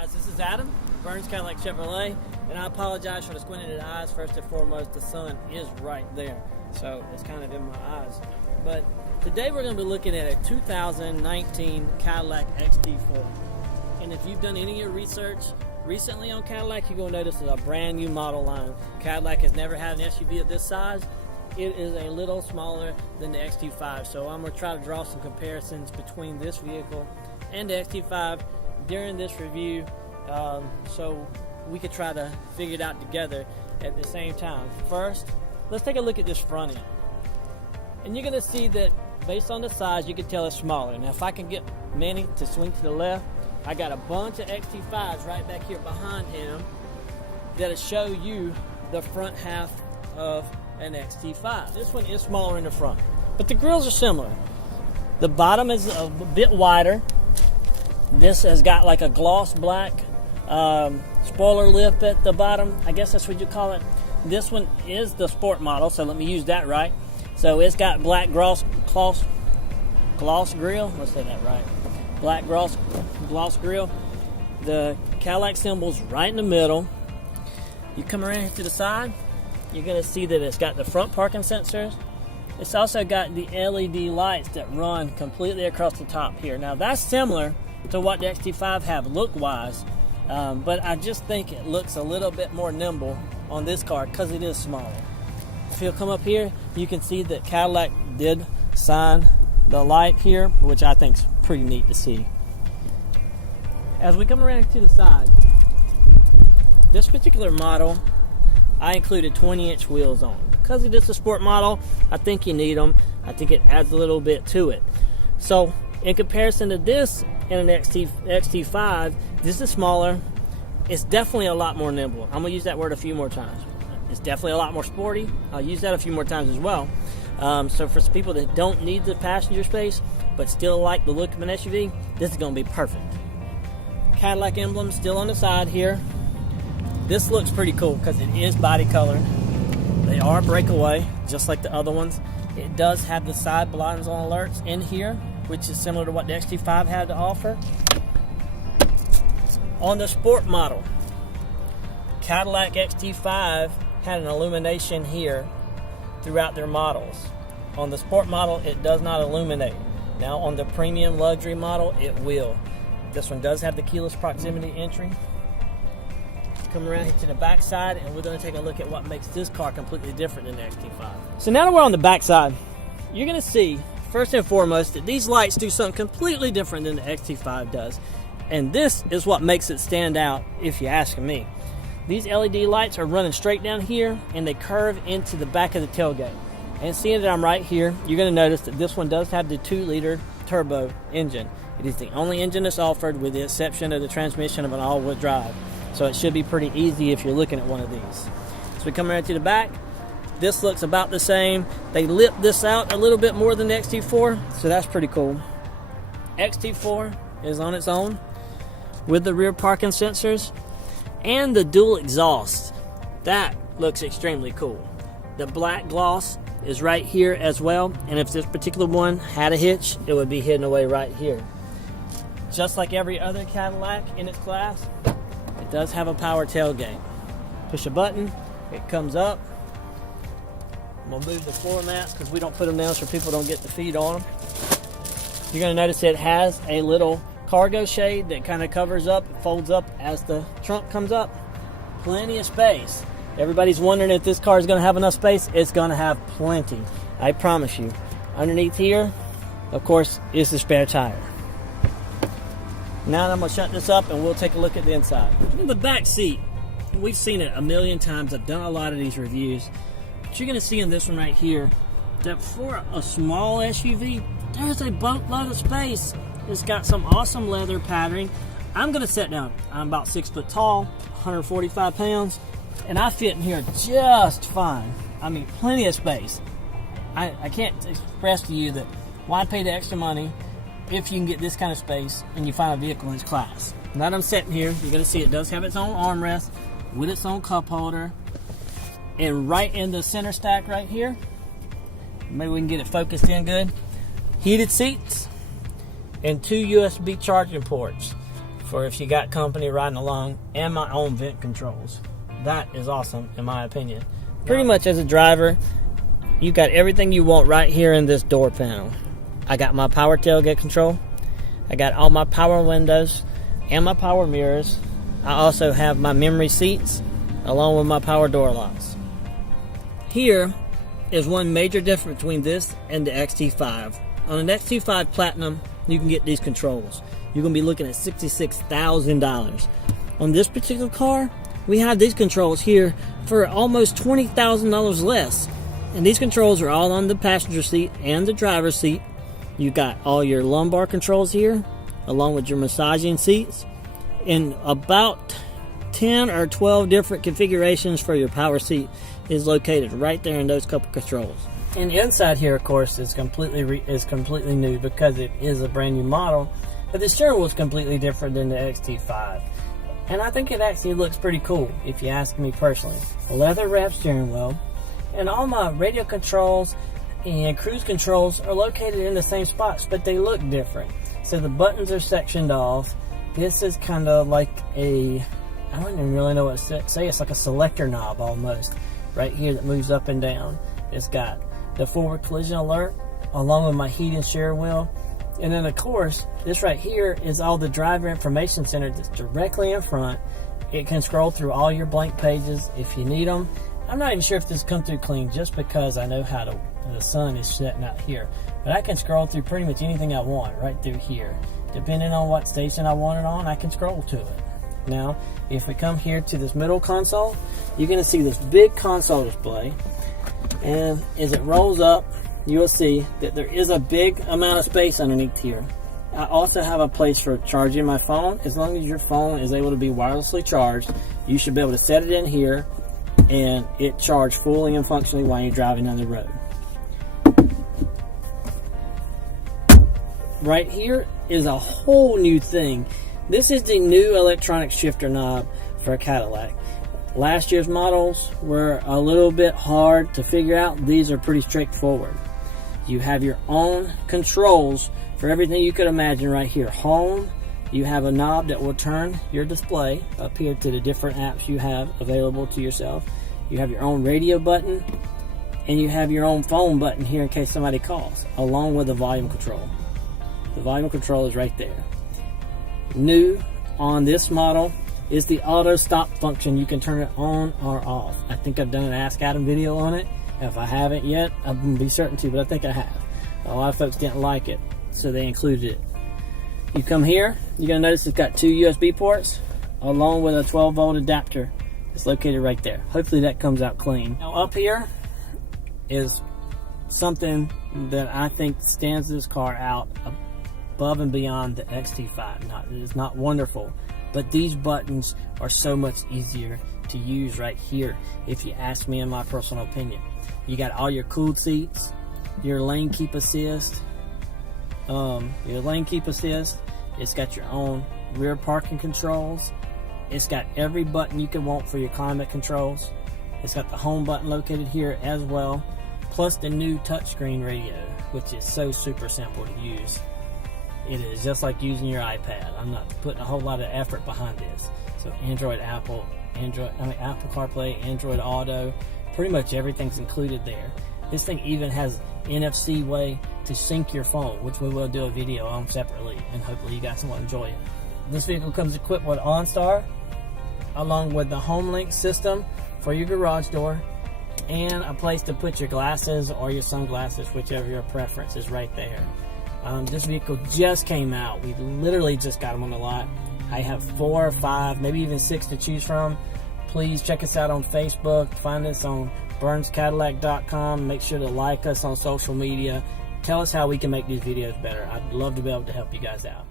guys, this is Adam, Burns Cadillac Chevrolet, and I apologize for the squinted eyes. First and foremost, the sun is right there, so it's kind of in my eyes. But today we're going to be looking at a 2019 Cadillac XT4. And if you've done any of your research recently on Cadillac, you're going to notice it's a brand new model line. Cadillac has never had an SUV of this size. It is a little smaller than the XT5, so I'm going to try to draw some comparisons between this vehicle and the XT5 during this review, so we could try to figure it out together at the same time. First, let's take a look at this front end. And you're going to see that based on the size, you can tell it's smaller. Now, if I can get Manny to swing to the left, I got a bunch of XT5s right back here behind him that'll show you the front half of an XT5. This one is smaller in the front, but the grills are similar. The bottom is a bit wider. This has got like a gloss black spoiler lip at the bottom. I guess that's what you call it. This one is the sport model, so let me use that right. So it's got black gloss grill. Let's say that right. Black gloss grill. The Cadillac symbol's right in the middle. You come around here to the side, you're going to see that it's got the front parking sensors. It's also got the LED lights that run completely across the top here. Now that's similar to what the XT5 have look-wise, but I just think it looks a little bit more nimble on this car because it is smaller. If you'll come up here, you can see that Cadillac did sign the light here, which I think is pretty neat to see. As we come around to the side, this particular model, I included 20-inch wheels on. Because it is a sport model, I think you need them. I think it adds a little bit to it. So, in comparison to this and an XT5, this is smaller. It's definitely a lot more nimble. I'm going to use that word a few more times. It's definitely a lot more sporty. I'll use that a few more times as well. So for some people that don't need the passenger space, but still like the look of an SUV, this is going to be perfect. Cadillac emblem still on the side here. This looks pretty cool because it is body colored. They are breakaway, just like the other ones. It does have the side blinds on alerts in here, which is similar to what the XT5 had to offer. On the sport model, Cadillac XT5 had an illumination here throughout their models. On the sport model, it does not illuminate. Now on the premium luxury model, it will. This one does have the keyless proximity entry. Come around here to the back side, and we're going to take a look at what makes this car completely different than the XT5. So now that we're on the back side, you're going to see, first and foremost, that these lights do something completely different than the XT5 does. And this is what makes it stand out, if you ask me. These LED lights are running straight down here, and they curve into the back of the tailgate. And seeing that I'm right here, you're going to notice that this one does have the 2-liter turbo engine. It is the only engine that's offered, with the exception of the transmission of an all-wheel drive. So it should be pretty easy if you're looking at one of these. So we come around to the back. This looks about the same. They lit this out a little bit more than the XT4, so that's pretty cool. XT4 is on its own with the rear parking sensors and the dual exhaust. That looks extremely cool. The black gloss is right here as well, and if this particular one had a hitch, it would be hidden away right here. Just like every other Cadillac in its class, it does have a power tailgate. Push a button, it comes up. I'm going to move the floor mats because we don't put them down so people don't get the feet on them. You're going to notice it has a little cargo shade that kind of covers up, folds up as the trunk comes up. Plenty of space. Everybody's wondering if this car is going to have enough space. It's going to have plenty, I promise you. Underneath here, of course, is the spare tire. Now I'm going to shut this up and we'll take a look at the inside. In the back seat, we've seen it a million times. I've done a lot of these reviews. But you're going to see in this one right here that for a small SUV, there's a boatload of space. It's got some awesome leather patterning. I'm going to sit down. I'm about 6 foot tall, 145 pounds, and I fit in here just fine. I mean, plenty of space. I can't express to you that why pay the extra money if you can get this kind of space and you find a vehicle in its class. Now that I'm sitting here, you're going to see it does have its own armrest with its own cup holder. And right in the center stack right here, maybe we can get it focused in good, heated seats and 2 USB charging ports. for if you got company riding along, and my own vent controls. That is awesome, in my opinion. Pretty much as a driver, you got everything you want right here in this door panel. I got my power tailgate control. I got all my power windows and my power mirrors. I also have my memory seats along with my power door locks. Here is one major difference between this and the XT5. On an XT5 Platinum, you can get these controls. You're going to be looking at $66,000. On this particular car, we have these controls here for almost $20,000 less. And these controls are all on the passenger seat and the driver's seat. You got all your lumbar controls here, along with your massaging seats, and about 10 or 12 different configurations for your power seat is located right there in those couple controls. And inside here, of course, is completely new because it is a brand new model. But the steering wheel is completely different than the XT5. And I think it actually looks pretty cool, if you ask me personally. A leather wrapped steering wheel. And all my radio controls and cruise controls are located in the same spots, but they look different. So the buttons are sectioned off. This is kind of like I don't even really know what to say. It's like a selector knob almost, right here that moves up and down. It's got the forward collision alert, along with my heat and steering wheel. And then of course, this right here is all the driver information center that's directly in front. It can scroll through all your blank pages if you need them. I'm not even sure if this comes through clean just because I know how the sun is setting out here. But I can scroll through pretty much anything I want right through here. Depending on what station I want it on, I can scroll to it. Now, if we come here to this middle console, you're going to see this big console display. And as it rolls up, you will see that there is a big amount of space underneath here. I also have a place for charging my phone. As long as your phone is able to be wirelessly charged, you should be able to set it in here and it charged fully and functionally while you're driving down the road. Right here is a whole new thing. This is the new electronic shifter knob for a Cadillac. Last year's models were a little bit hard to figure out. These are pretty straightforward. You have your own controls for everything you could imagine right here. Home, you have a knob that will turn your display up here to the different apps you have available to yourself. You have your own radio button, and you have your own phone button here in case somebody calls, along with the volume control. The volume control is right there. New on this model is the auto stop function. You can turn it on or off. I think I've done an Ask Adam video on it. If I haven't yet, I'm going to be certain to, but I think I have. A lot of folks didn't like it, so they included it. You come here, you're going to notice it's got two USB ports, along with a 12-volt adapter. It's located right there. Hopefully that comes out clean. Now up here is something that I think stands this car out above and beyond the XT5. It's not wonderful, but these buttons are so much easier to use right here, if you ask me in my personal opinion. You got all your cooled seats, your lane keep assist, It's got your own rear parking controls. It's got every button you could want for your climate controls. It's got the home button located here as well, plus the new touchscreen radio, which is so super simple to use. It is just like using your iPad. I'm not putting a whole lot of effort behind this. So Apple CarPlay, Android Auto, pretty much everything's included there. This thing even has NFC way to sync your phone, which we will do a video on separately, and hopefully you guys will enjoy it. This vehicle comes equipped with OnStar, along with the HomeLink system for your garage door, and a place to put your glasses or your sunglasses, whichever your preference is right there. This vehicle just came out. We literally just got them on the lot. I have 4 or 5, maybe even 6 to choose from. Please check us out on Facebook. Find us on burnscadillac.com. Make sure to like us on social media. Tell us how we can make these videos better. I'd love to be able to help you guys out.